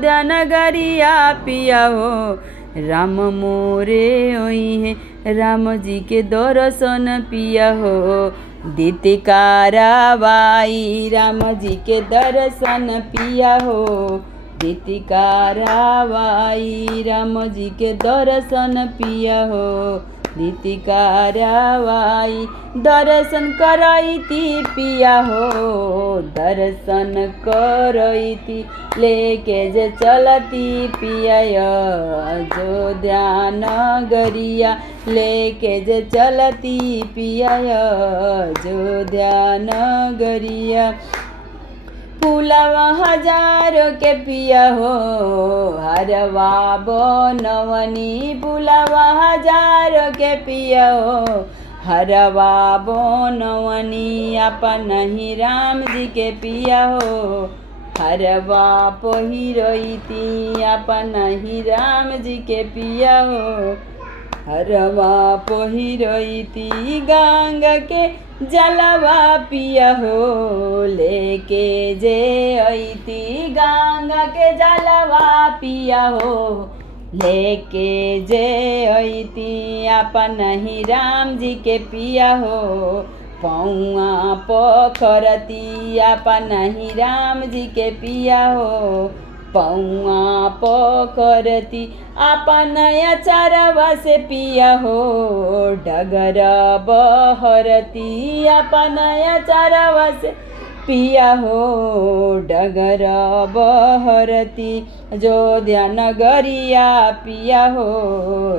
अयोध्या नगरिया पिया हो। राम मोरे ओई है राम जी के दर्शन पिया हो। दीति कारवाई राम जी के दर्शन पिया हो। दीति कारवाई राम जी के दर्शन पिया हो। दीति कारवाई दर्शन करैती पिया हो। दर्शन करैती लेके जे चलती पिया अयोध्या नगरिया लेके जे चलती पिया अयोध्या नगरिया। पुलावा हजारों के पिया हो हरवा बनवनी। पुलावा हजारों के पिया हो हरवा बनवनी। अपन ही राम जी के पिया हो हरवा पहिरैती। अपन ही राम जी के पिया हो हरवा पहिरैती। गंगा के जलवा पिया हो लेके जे ऐती। गंगा के जलवा पिया हो लेके जे ऐती। अपन ही राम जी के पिया हो पौआ पखरती। अपन ही राम जी के पिया हो पौआ पखरती। अपन अचारवा से पिया हो डगर बहरती। अपन अचारवा से पिया हो डगर बहरती। अयोध्या नगरिया पिया हो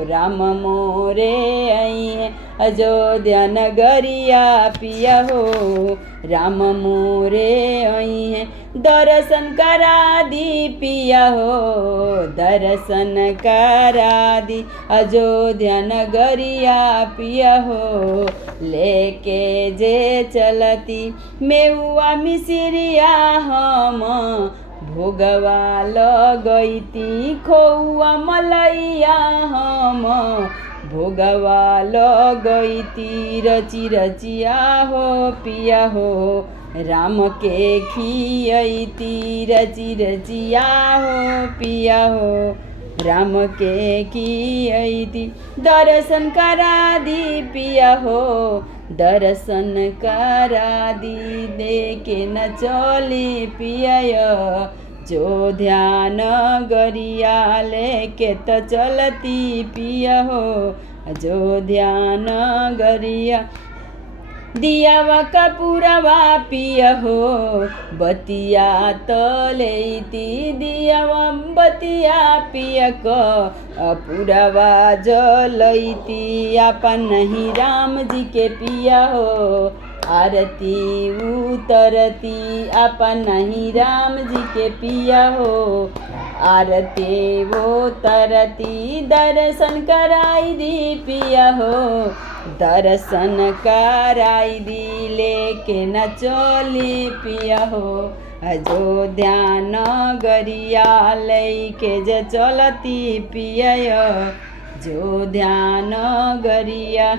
राम मोरे आई है। अयोध्या नगरिया पिया हो राम मोरे आई है। दर्शन करा दी पिया हो दर्शन करा दी। अयोध्या नगरिया पिया हो लेके जे चलती। मेवा मिसिरिया हम भोगवा लगैती। खोआ मलैया हम भोगवा लगैती। रची रचिया हो पिया हो राम के खियैती। रची रचिया हो पिया हो राम के खियैती। दर्शन करा दी पिया हो दर्शन करा दी। देखे न चली पिया जो ध्यान गरिया लेके तो चलती पिया हो जो ध्यान गरिया। दियावा कपूरवा पिया हो बतिया तो लेती। दियावा बतिया पिया कपूरवा जलैती। अपन ही राम जी के पिया हो आरती उतरती। अपन ही राम जी के पिया हो आरती उतरती। दर्शन कराई दी पिया हो दर्शन कराई दी। लेके न चली पिया हो अयोध्या नगरिया लेके जे चलती पिया अयोध्या नगरिया।